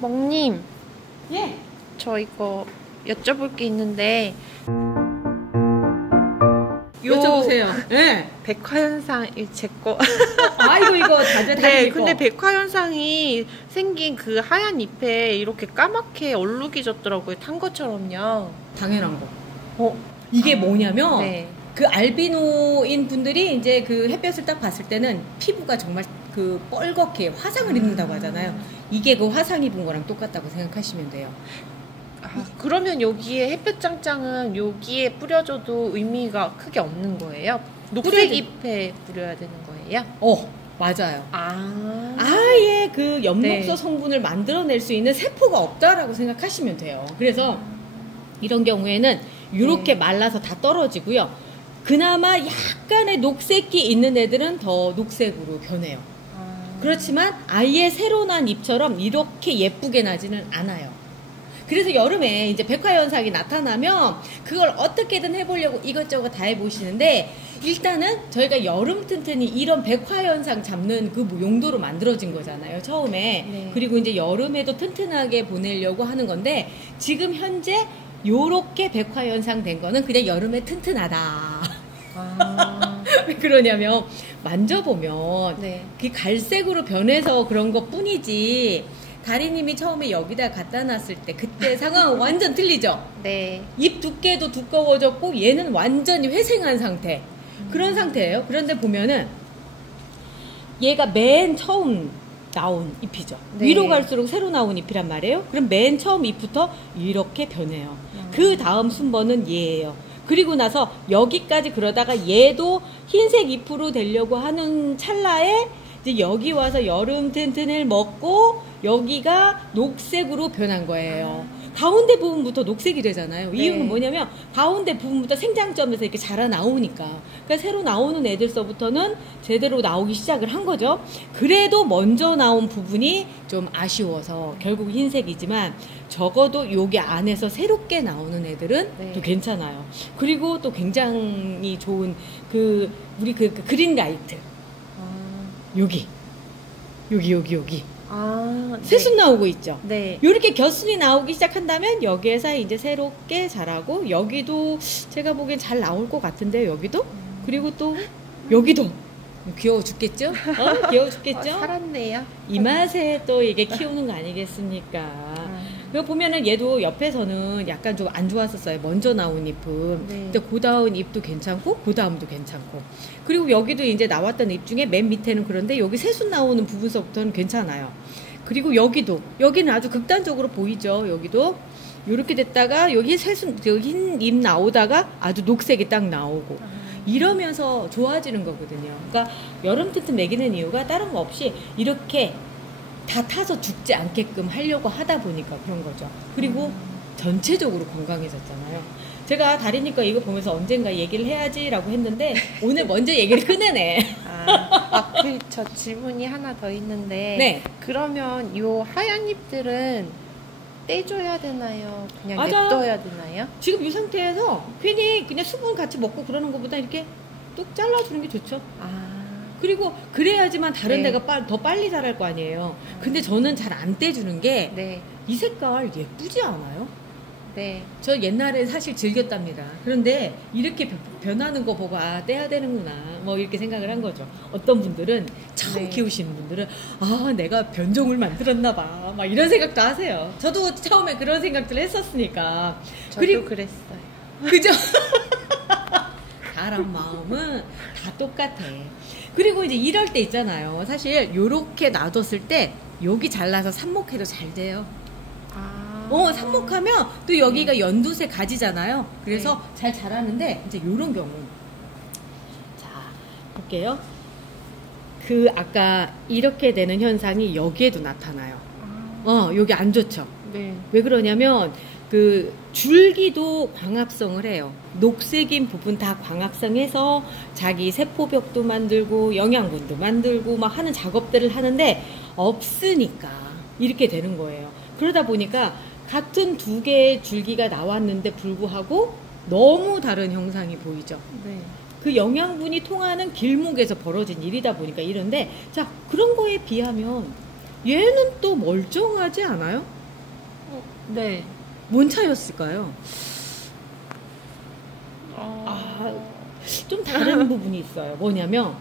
멍님, 예. 저 이거 여쭤볼 게 있는데, 여쭤보세요. 예. 백화현상, 제 거. 이거 자제 네, 근데 백화현상이 생긴 그 하얀 잎에 이렇게 까맣게 얼룩이 졌더라고요. 탄 것처럼요. 당연한 거. 이게 뭐냐면, 네. 그 알비노인 분들이 이제 그 햇볕을 딱 봤을 때는 피부가 정말 그 뻘겋게 화상을 입는다고 하잖아요. 이게 그 화상 입은 거랑 똑같다고 생각하시면 돼요. 그러면 여기에 햇볕 짱짱은 여기에 뿌려줘도 의미가 크게 없는 거예요? 녹색 잎에 뿌려야 되는 거예요? 맞아요. 아. 아예 그 엽록소 네. 성분을 만들어낼 수 있는 세포가 없다라고 생각하시면 돼요. 그래서 이런 경우에는 이렇게 말라서 다 떨어지고요. 그나마 약간의 녹색기 있는 애들은 더 녹색으로 변해요. 그렇지만 아예 새로 난 잎처럼 이렇게 예쁘게 나지는 않아요. 그래서 여름에 이제 백화현상이 나타나면 그걸 어떻게든 해보려고 이것저것 다 해보시는데, 일단은 저희가 여름 튼튼이 이런 백화현상 잡는 그 용도로 만들어진 거잖아요, 처음에. 네. 그리고 이제 여름에도 튼튼하게 보내려고 하는 건데, 지금 현재 요렇게 백화현상 된 거는 그냥 여름에 튼튼하다. 왜 그러냐면 만져보면 네. 그 갈색으로 변해서 그런 것 뿐이지, 다리님이 처음에 여기다 갖다 놨을 때 그때 상황은 완전 틀리죠? 네. 잎 두께도 두꺼워졌고 얘는 완전히 회생한 상태, 그런 상태예요. 그런데 보면은 얘가 맨 처음 나온 잎이죠. 네. 위로 갈수록 새로 나온 잎이란 말이에요. 그럼 맨 처음 잎부터 이렇게 변해요. 그 다음 순번은 얘예요. 그리고 나서 여기까지, 그러다가 얘도 흰색 잎으로 되려고 하는 찰나에 이제 여기 와서 여름 튼튼을 먹고 여기가 녹색으로 변한 거예요. 가운데 부분부터 녹색이 되잖아요. 네. 이유는 뭐냐면 가운데 부분부터 생장점에서 이렇게 자라 나오니까. 그러니까 새로 나오는 애들서부터는 제대로 나오기 시작을 한 거죠. 그래도 먼저 나온 부분이 좀 아쉬워서 결국 흰색이지만, 적어도 여기 안에서 새롭게 나오는 애들은 네. 또 괜찮아요. 그리고 또 굉장히 좋은 우리 그 그린 라이트, 여기 네. 새순 나오고 있죠. 네. 이렇게 겨순이 나오기 시작한다면 여기에서 이제 새롭게 자라고, 여기도 제가 보기엔 잘 나올 것 같은데요. 여기도. 그리고 또 여기도 귀여워 죽겠죠? 귀여워 죽겠죠? 살았네요. 이 맛에 또 이게 키우는 거 아니겠습니까? 그거 보면은 얘도 옆에서는 약간 좀 안 좋았었어요. 먼저 나온 잎은. 네. 근데 그 다음 잎도 괜찮고, 그 다음도 괜찮고. 그리고 여기도 이제 나왔던 잎 중에 맨 밑에는 그런데 여기 새순 나오는 부분서부터는 괜찮아요. 그리고 여기는 아주 극단적으로 보이죠. 여기도. 요렇게 됐다가 여기 여기 흰 잎 나오다가 아주 녹색이 딱 나오고. 이러면서 좋아지는 거거든요. 그러니까 여름 튼튼 먹이는 이유가 다른 거 없이 이렇게 다 타서 죽지 않게끔 하려고 하다 보니까 그런 거죠. 그리고 전체적으로 건강해졌잖아요. 제가 다리니까 이거 보면서 언젠가 얘기를 해야지라고 했는데 오늘 먼저 얘기를 꺼내네. 저 질문이 하나 더 있는데, 네. 그러면 요 하얀 잎들은 떼줘야 되나요? 그냥 맞아요. 냅둬야 되나요? 지금 이 상태에서 괜히 그냥 수분 같이 먹고 그러는 것보다 이렇게 뚝 잘라주는 게 좋죠. 그리고 그래야지만 다른 네. 데가 더 빨리 자랄 거 아니에요. 근데 저는 잘 안 떼주는 게, 네. 이 색깔 예쁘지 않아요? 네. 저 옛날에 사실 즐겼답니다. 그런데 이렇게 변하는 거 보고 떼야 되는구나 뭐 이렇게 생각을 한 거죠. 어떤 분들은 처음 네. 키우시는 분들은 내가 변종을 만들었나 봐 막 이런 생각도 하세요. 저도 처음에 그런 생각들을 했었으니까. 저도 그리고 그랬어요. 그죠? 사람 마음은 다 똑같아. 그리고 이제 이럴 때 있잖아요. 사실 요렇게 놔뒀을 때 여기 잘라서 삽목해도 잘 돼요. 삽목하면 또 여기가 연두색 가지잖아요. 그래서 잘 자라는데 이제 요런 경우. 자, 볼게요. 아까 이렇게 되는 현상이 여기에도 나타나요. 여기 안 좋죠? 네. 왜 그러냐면 줄기도 광합성을 해요. 녹색인 부분 다 광합성해서 자기 세포벽도 만들고 영양분도 만들고 막 하는 작업들을 하는데 없으니까 이렇게 되는 거예요. 그러다 보니까 같은 두 개의 줄기가 나왔는데 불구하고 너무 다른 형상이 보이죠. 네. 그 영양분이 통하는 길목에서 벌어진 일이다 보니까 이런데, 자, 그런 거에 비하면 얘는 또 멀쩡하지 않아요? 네. 뭔 차이였을까요? 어... 좀 다른 부분이 있어요. 뭐냐면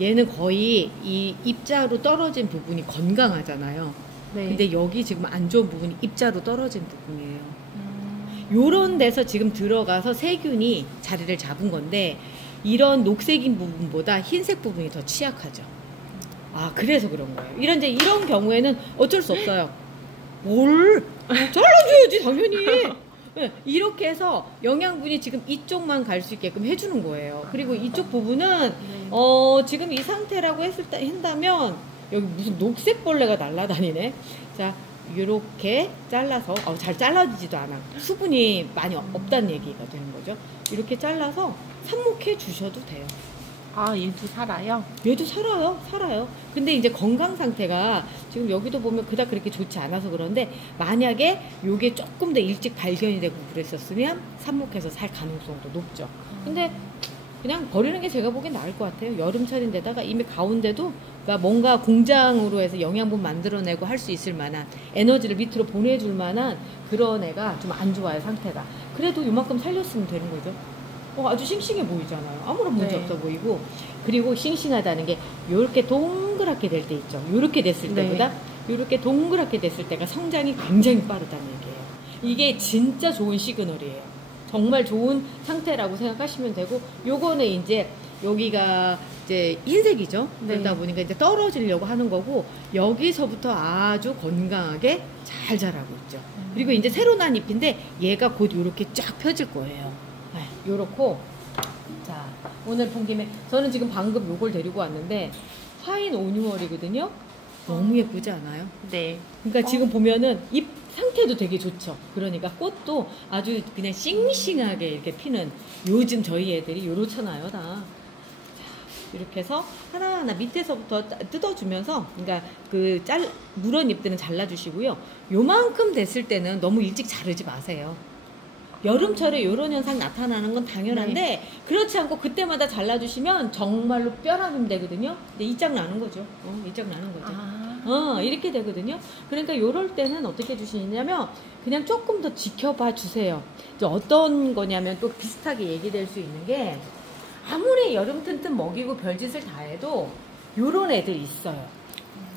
얘는 거의 이 입자로 떨어진 부분이 건강하잖아요. 네. 근데 여기 지금 안 좋은 부분이 입자로 떨어진 부분이에요. 요런 데서 지금 들어가서 세균이 자리를 잡은 건데 이런 녹색인 부분보다 흰색 부분이 더 취약하죠. 아, 그래서 그런 거예요. 이런 경우에는 어쩔 수 없어요. 뭘 잘라줘야지 당연히. 네, 이렇게 해서 영양분이 지금 이쪽만 갈 수 있게끔 해주는 거예요. 그리고 이쪽 부분은 지금 이 상태라고 한다면 여기 무슨 녹색 벌레가 날아다니네. 자, 이렇게 잘라서 잘 잘라지지도 않아. 수분이 많이 없다는 얘기가 되는 거죠. 이렇게 잘라서 삽목해 주셔도 돼요. 아, 얘도 살아요? 얘도 살아요. 근데 이제 건강 상태가 지금 여기도 보면 그닥 그렇게 좋지 않아서 그런데 만약에 요게 조금 더 일찍 발견이 되고 그랬었으면 삽목해서 살 가능성도 높죠. 근데 그냥 버리는 게 제가 보기엔 나을 것 같아요. 여름철인데다가 이미 가운데도 그러니까 뭔가 공장으로 해서 영양분 만들어내고 할 수 있을 만한 에너지를 밑으로 보내줄 만한 그런 애가 좀 안 좋아요, 상태가. 그래도 요만큼 살렸으면 되는 거죠. 아주 싱싱해 보이잖아요. 아무런 문제 없어 보이고. 그리고 싱싱하다는 게 요렇게 동그랗게 될 때 있죠. 요렇게 됐을 때보다 요렇게 동그랗게 됐을 때가 성장이 굉장히 빠르다는 얘기예요. 이게 진짜 좋은 시그널이에요. 정말 좋은 상태라고 생각하시면 되고, 요거는 이제 여기가 이제 흰색이죠. 그러다 보니까 이제 떨어지려고 하는 거고, 여기서부터 아주 건강하게 잘 자라고 있죠. 그리고 이제 새로 난 잎인데 얘가 곧 요렇게 쫙 펴질 거예요. 요렇고. 자, 오늘 본 김에 저는 지금 방금 요걸 데리고 왔는데 화인 오뉴얼이거든요. 너무 예쁘지 않아요? 네. 그러니까 지금 보면은 잎 상태도 되게 좋죠. 그러니까 꽃도 아주 그냥 싱싱하게 이렇게 피는, 요즘 저희 애들이 요렇잖아요, 다. 자, 이렇게 해서 하나하나 밑에서부터 뜯어주면서, 그러니까 누런 잎들은 잘라주시고요. 요만큼 됐을 때는 너무 일찍 자르지 마세요. 여름철에 이런 현상 나타나는 건 당연한데 그렇지 않고 그때마다 잘라주시면 정말로 뼈라면 되거든요. 근데 이짝 나는 거죠. 이짝 나는 거죠. 이렇게 되거든요. 그러니까 요럴 때는 어떻게 해주시냐면 그냥 조금 더 지켜봐 주세요. 이제 어떤 거냐면 또 비슷하게 얘기될 수 있는 게, 아무리 여름 튼튼 먹이고 별짓을 다 해도 요런 애들이 있어요.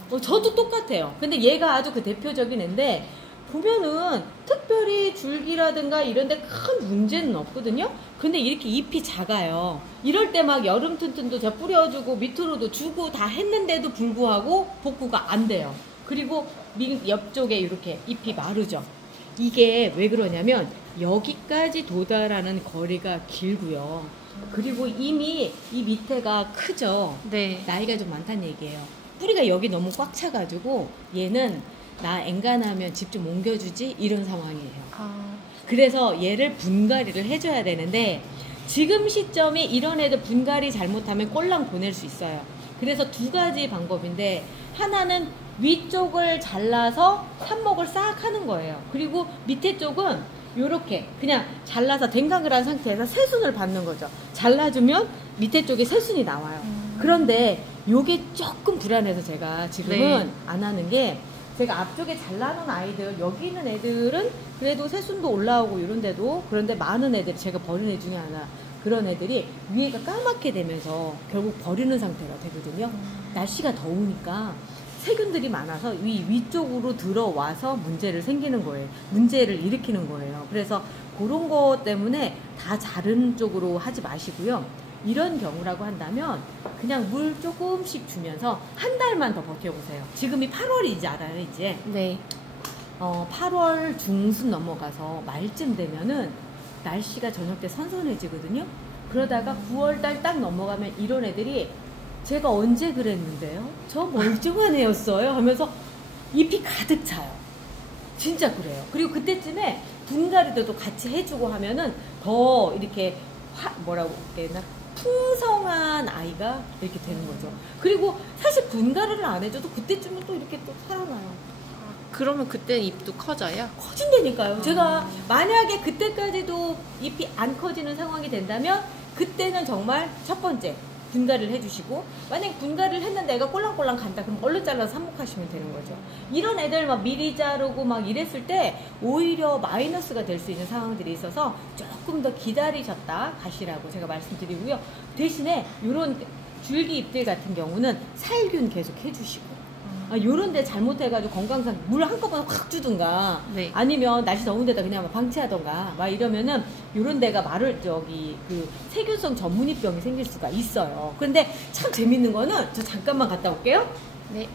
저도 똑같아요. 근데 얘가 아주 그 대표적인 애인데 보면은 특별히 줄기라든가 이런데 큰 문제는 없거든요. 근데 이렇게 잎이 작아요. 이럴 때 막 여름 튼튼도 제가 뿌려주고 밑으로도 주고 다 했는데도 불구하고 복구가 안 돼요. 그리고 옆쪽에 이렇게 잎이 마르죠. 이게 왜 그러냐면 여기까지 도달하는 거리가 길고요. 그리고 이미 이 밑에가 크죠. 네. 나이가 좀 많다는 얘기예요. 뿌리가 여기 너무 꽉 차가지고 얘는 나 엔간하면 집 좀 옮겨주지, 이런 상황이에요. 그래서 얘를 분갈이를 해줘야 되는데 지금 시점이 이런 애들 분갈이 잘못하면 꼴랑 보낼 수 있어요. 그래서 두 가지 방법인데, 하나는 위쪽을 잘라서 삽목을 싹 하는 거예요. 그리고 밑에 쪽은 요렇게 그냥 잘라서 댕강을 한 상태에서 새순을 받는 거죠. 잘라주면 밑에 쪽에 새순이 나와요. 그런데 요게 조금 불안해서 제가 지금은 안 하는 게, 제가 앞쪽에 잘라놓은 아이들, 여기 있는 애들은 그래도 새순도 올라오고 이런데도, 그런데 많은 애들, 제가 버린 애 중에 하나, 그런 애들이 위에가 까맣게 되면서 결국 버리는 상태가 되거든요. 날씨가 더우니까 세균들이 많아서 위쪽으로 들어와서 문제를 생기는 거예요. 문제를 일으키는 거예요. 그래서 그런 거 때문에 다 자른 쪽으로 하지 마시고요. 이런 경우라고 한다면 그냥 물 조금씩 주면서 한 달만 더 버텨보세요. 지금이 8월이지 알아요, 이제. 네. 8월 중순 넘어가서 말쯤 되면은 날씨가 저녁 때 선선해지거든요. 그러다가 9월달 딱 넘어가면 이런 애들이, 제가 언제 그랬는데요? 저 멀쩡한 애였어요 하면서 잎이 가득 차요. 진짜 그래요. 그리고 그때쯤에 분갈이도 같이 해주고 하면은 더 이렇게 뭐라고 해야 되나, 풍성한 아이가 이렇게 되는 거죠. 그리고 사실 분갈이를 안 해줘도 그때쯤은 또 이렇게 또 살아나요. 그러면 그때 잎도 커져요? 커진다니까요. 제가 만약에 그때까지도 잎이 안 커지는 상황이 된다면 그때는 정말 첫 번째 분갈이를 해주시고, 만약에 분갈이를 했는데 애가 꼴랑꼴랑 간다 그럼 얼른 잘라서 삽목하시면 되는 거죠. 이런 애들 막 미리 자르고 막 이랬을 때 오히려 마이너스가 될 수 있는 상황들이 있어서 조금 더 기다리셨다 가시라고 제가 말씀드리고요. 대신에 이런 줄기 잎들 같은 경우는 살균 계속 해주시고, 요런 데 잘못해가지고 건강상 물 한꺼번에 확 주든가, 네. 아니면 날씨 더운 데다 그냥 막 방치하던가 막 이러면은 요런 데가 세균성 전문이병이 생길 수가 있어요. 그런데 참 재밌는 거는, 저 잠깐만 갔다 올게요. 네.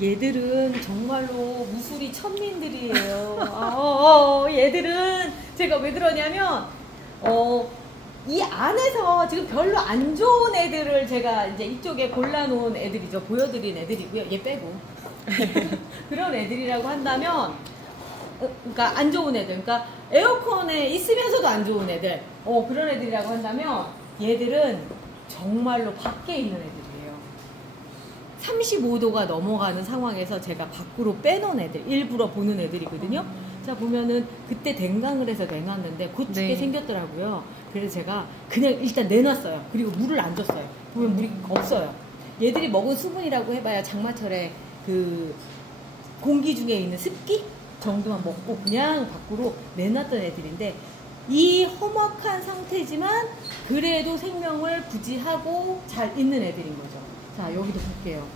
얘들은 정말로 무수리 천민들이에요. 얘들은 제가 왜 그러냐면, 이 안에서 지금 별로 안 좋은 애들을 제가 이제 이쪽에 골라놓은 애들이죠. 보여드린 애들이고요. 얘 빼고. 그런 애들이라고 한다면, 그러니까 안 좋은 애들. 그러니까 에어컨에 있으면서도 안 좋은 애들. 그런 애들이라고 한다면, 얘들은 정말로 밖에 있는 애들이에요. 35도가 넘어가는 상황에서 제가 밖으로 빼놓은 애들, 일부러 보는 애들이거든요. 자, 보면은 그때 댕강을 해서 내놨는데 고추게 네. 생겼더라고요. 그래서 제가 그냥 일단 내놨어요. 그리고 물을 안 줬어요. 보면 물이 없어요. 얘들이 먹은 수분이라고 해봐야 장마철에 그 공기 중에 있는 습기 정도만 먹고 그냥 밖으로 내놨던 애들인데, 이 험악한 상태지만 그래도 생명을 부지하고 잘 있는 애들인 거죠. 자, 여기도 볼게요.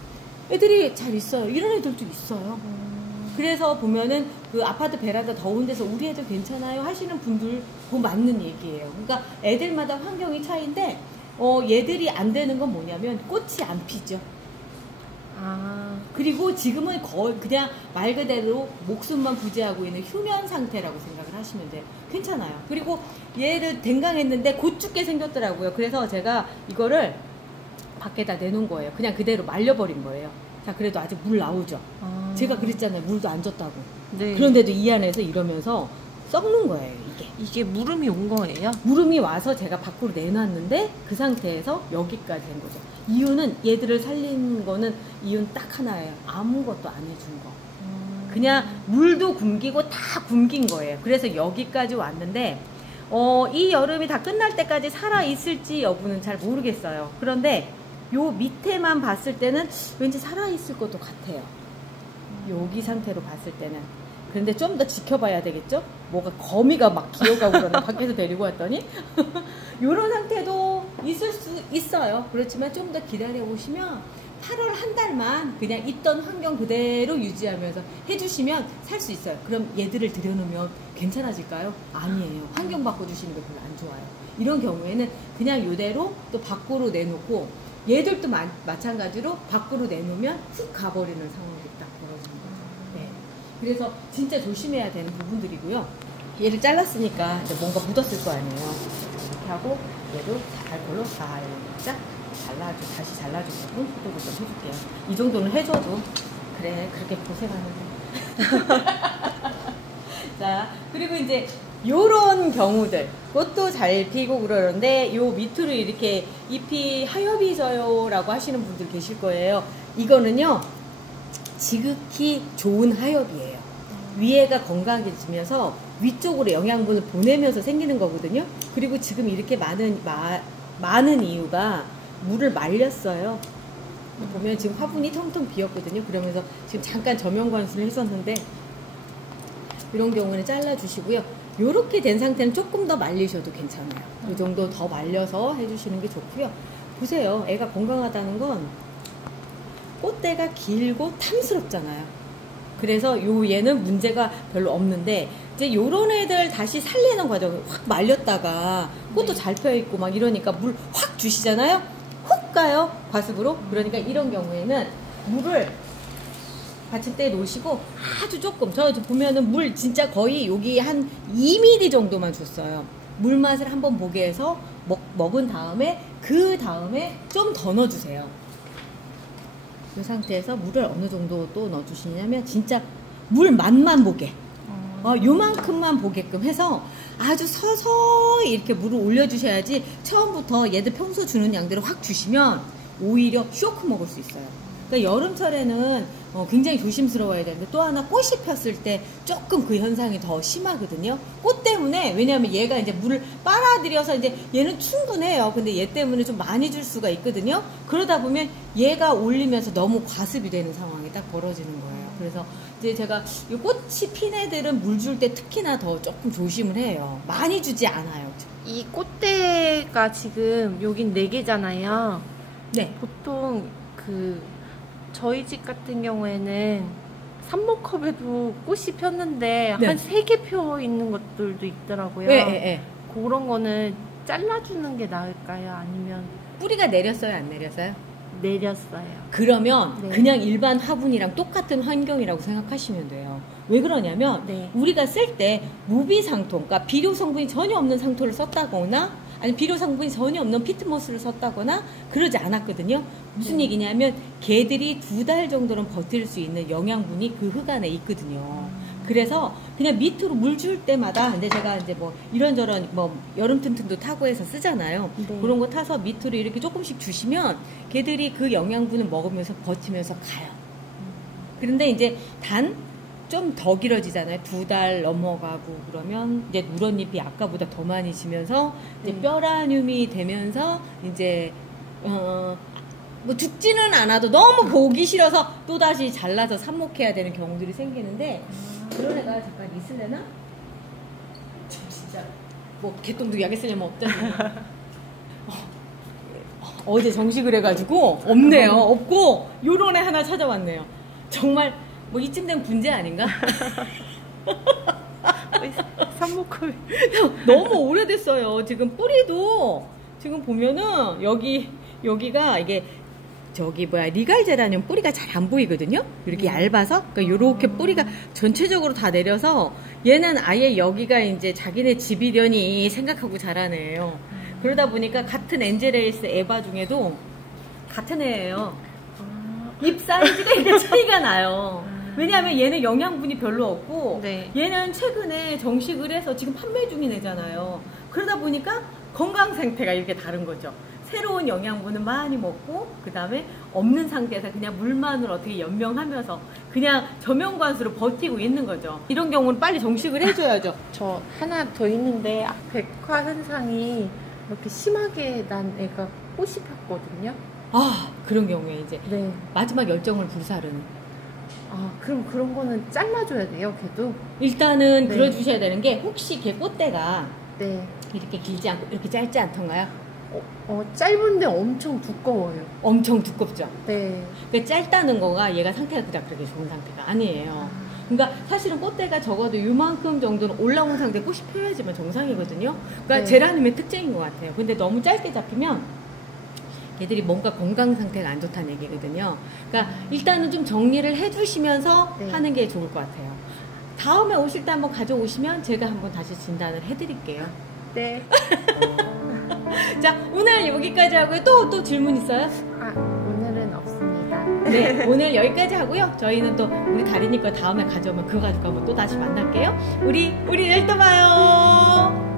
애들이 잘 있어요. 이런 애들도 있어요. 그래서 보면은 그 아파트 베란다 더운 데서 우리 애들 괜찮아요 하시는 분들 그 맞는 얘기예요. 그러니까 애들마다 환경이 차이인데, 얘들이 안 되는 건 뭐냐면 꽃이 안 피죠. 그리고 지금은 거의 그냥 말 그대로 목숨만 부지하고 있는 휴면 상태라고 생각을 하시면 돼요. 괜찮아요. 그리고 얘를 댕강했는데 곧 죽게 생겼더라고요. 그래서 제가 이거를 밖에다 내놓은 거예요. 그냥 그대로 말려버린 거예요. 자, 그래도 아직 물 나오죠. 제가 그랬잖아요. 물도 안 줬다고. 네. 그런데도 이 안에서 이러면서 썩는 거예요, 이게. 이게 무름이 온 거예요? 무름이 와서 제가 밖으로 내놨는데 그 상태에서 여기까지 된 거죠. 이유는 얘들을 살린 거는 이유는 딱 하나예요. 아무것도 안 해준 거. 그냥 물도 굶기고 다 굶긴 거예요. 그래서 여기까지 왔는데, 이 여름이 다 끝날 때까지 살아있을지 여부는 잘 모르겠어요. 그런데 요 밑에만 봤을 때는 왠지 살아있을 것도 같아요. 여기 상태로 봤을 때는. 그런데 좀 더 지켜봐야 되겠죠? 뭐가 거미가 막 기어가고 그러나 밖에서 데리고 왔더니 요런 상태도 있을 수 있어요. 그렇지만 좀 더 기다려 보시면 8월 한 달만 그냥 있던 환경 그대로 유지하면서 해주시면 살 수 있어요. 그럼 얘들을 들여놓으면 괜찮아질까요? 아니에요. 환경 바꿔주시는 게 별로 안 좋아요. 이런 경우에는 그냥 이대로 또 밖으로 내놓고, 얘들도 마찬가지로 밖으로 내놓으면 훅 가버리는 상황이 딱 벌어지는 거죠. 네. 그래서 진짜 조심해야 되는 부분들이고요. 얘를 잘랐으니까 이제 뭔가 묻었을 거 아니에요. 이렇게 하고 얘도 알콜로 살짝 다시 잘라주고 소독을 좀 해줄게요. 이 정도는 해줘도 그래, 그렇게 고생하는데. 자, 그리고 이제 요런 경우들, 꽃도 잘 피고 그러는데 요 밑으로 이렇게 잎이 하엽이 져요 라고 하시는 분들 계실 거예요. 이거는요 지극히 좋은 하엽이에요. 위에가 건강해지면서 위쪽으로 영양분을 보내면서 생기는 거거든요. 그리고 지금 이렇게 많은 이유가 물을 말렸어요. 보면 지금 화분이 텅텅 비었거든요. 그러면서 지금 잠깐 저명 관수를 했었는데, 이런 경우는 잘라주시고요. 요렇게 된 상태는 조금 더 말리셔도 괜찮아요. 이 정도 더 말려서 해주시는 게 좋고요. 보세요. 애가 건강하다는 건 꽃대가 길고 탐스럽잖아요. 그래서 얘는 문제가 별로 없는데, 이제 요런 애들 다시 살리는 과정을 확 말렸다가 꽃도 잘 펴있고 막 이러니까 물 확 주시잖아요. 훅 가요. 과습으로. 그러니까 이런 경우에는 물을 받침대에 놓으시고 아주 조금, 저 보면은 물 진짜 거의 여기 한 2ml 정도만 줬어요. 물 맛을 한번 보게 해서 먹은 다음에 그 다음에 좀 더 넣어주세요. 이 상태에서 물을 어느 정도 또 넣어주시냐면 진짜 물 맛만 보게, 요만큼만 보게끔 해서 아주 서서히 이렇게 물을 올려주셔야지, 처음부터 얘들 평소 주는 양대로 확 주시면 오히려 쇼크 먹을 수 있어요. 그러니까 여름철에는 굉장히 조심스러워야 되는데 또 하나 꽃이 폈을 때 조금 그 현상이 더 심하거든요. 꽃 때문에 왜냐하면 얘가 이제 물을 빨아들여서 이제 얘는 충분해요. 근데 얘 때문에 좀 많이 줄 수가 있거든요. 그러다 보면 얘가 올리면서 너무 과습이 되는 상황이 딱 벌어지는 거예요. 그래서 이제 제가 이 꽃이 핀 애들은 물 줄 때 특히나 더 조금 조심을 해요. 많이 주지 않아요. 이 꽃대가 지금 여긴 4개잖아요. 네. 보통 저희 집 같은 경우에는 산모컵에도 꽃이 폈는데 네. 한 3개 펴 있는 것들도 있더라고요. 네. 그런 거는 잘라주는 게 나을까요? 아니면 뿌리가 내렸어요, 안 내렸어요? 내렸어요. 그러면 네. 그냥 일반 화분이랑 똑같은 환경이라고 생각하시면 돼요. 왜 그러냐면 네. 우리가 쓸 때 무비상토, 그러니까 비료 성분이 전혀 없는 상토를 썼다거나 아니 비료 성분이 전혀 없는 피트모스를 썼다거나 그러지 않았거든요. 무슨 얘기냐면 개들이 2달 정도는 버틸 수 있는 영양분이 그 흙 안에 있거든요. 그래서 그냥 밑으로 물 줄 때마다 근데 제가 이제 뭐 이런저런 뭐 여름 튼튼도 타고 해서 쓰잖아요. 네. 그런 거 타서 밑으로 이렇게 조금씩 주시면 개들이 그 영양분을 먹으면서 버티면서 가요. 그런데 이제 단 좀 더 길어지잖아요. 2달 넘어가고 그러면 이제 누런잎이 아까보다 더 많이 지면서 이제 뼈라늄이 되면서 이제 뭐 죽지는 않아도 너무 보기 싫어서 또 다시 잘라서 삽목해야 되는 경우들이 생기는데 그런 애가 잠깐 있을래나? 진짜 뭐 개똥도 약에 쓰려면 없다니. 어제 정식을 해가지고 없네요. 없고 요런 애 하나 찾아왔네요. 정말 뭐 이쯤 되면 분재 아닌가? 산모컵이 너무 오래됐어요. 지금 뿌리도 지금 보면은 여기가 이게 리갈제라늄 뿌리가 잘 안 보이거든요. 이렇게 얇아서 그러니까 요렇게 뿌리가 전체적으로 다 내려서 얘는 아예 여기가 이제 자기네 집이려니 생각하고 자라네요. 그러다 보니까 같은 엔젤레이스 에바 중에도 같은 애예요. 잎 사이즈가 이게 차이가 나요. 왜냐하면 얘는 영양분이 별로 없고 네. 얘는 최근에 정식을 해서 지금 판매 중인 애잖아요. 그러다 보니까 건강 상태가 이렇게 다른 거죠. 새로운 영양분을 많이 먹고 그 다음에 없는 상태에서 그냥 물만으로 어떻게 연명하면서 그냥 저명관수로 버티고 있는 거죠. 이런 경우는 빨리 정식을 해줘야죠. 저 하나 더 있는데 백화 현상이 이렇게 심하게 난 애가 꽃이 폈거든요. 아, 그런 경우에 이제 네. 마지막 열정을 불사르는. 그럼 그런 거는 잘라줘야 돼요, 걔도? 일단은 네. 그려주셔야 되는 게 혹시 걔 꽃대가 네. 이렇게 길지 않고 이렇게 짧지 않던가요? 짧은데 엄청 두꺼워요. 엄청 두껍죠? 네. 그러니까 짧다는 거가 얘가 상태가 그닥 그렇게 좋은 상태가 아니에요. 그러니까 사실은 꽃대가 적어도 이만큼 정도는 올라온 상태 꽃이 펴야지만 정상이거든요. 그러니까 네. 제라늄의 특징인 것 같아요. 근데 너무 짧게 잡히면 얘들이 뭔가 건강 상태가 안 좋다는 얘기거든요. 그러니까 일단은 좀 정리를 해주시면서 네. 하는 게 좋을 것 같아요. 다음에 오실 때 한번 가져오시면 제가 한번 다시 진단을 해드릴게요. 네. 자, 오늘 여기까지 하고요. 또 질문 있어요? 오늘은 없습니다. 네, 오늘 여기까지 하고요. 저희는 또 우리 다리니 거 다음에 가져오면 그거 가지고 한번 또 다시 만날게요. 우리 내일 또 봐요.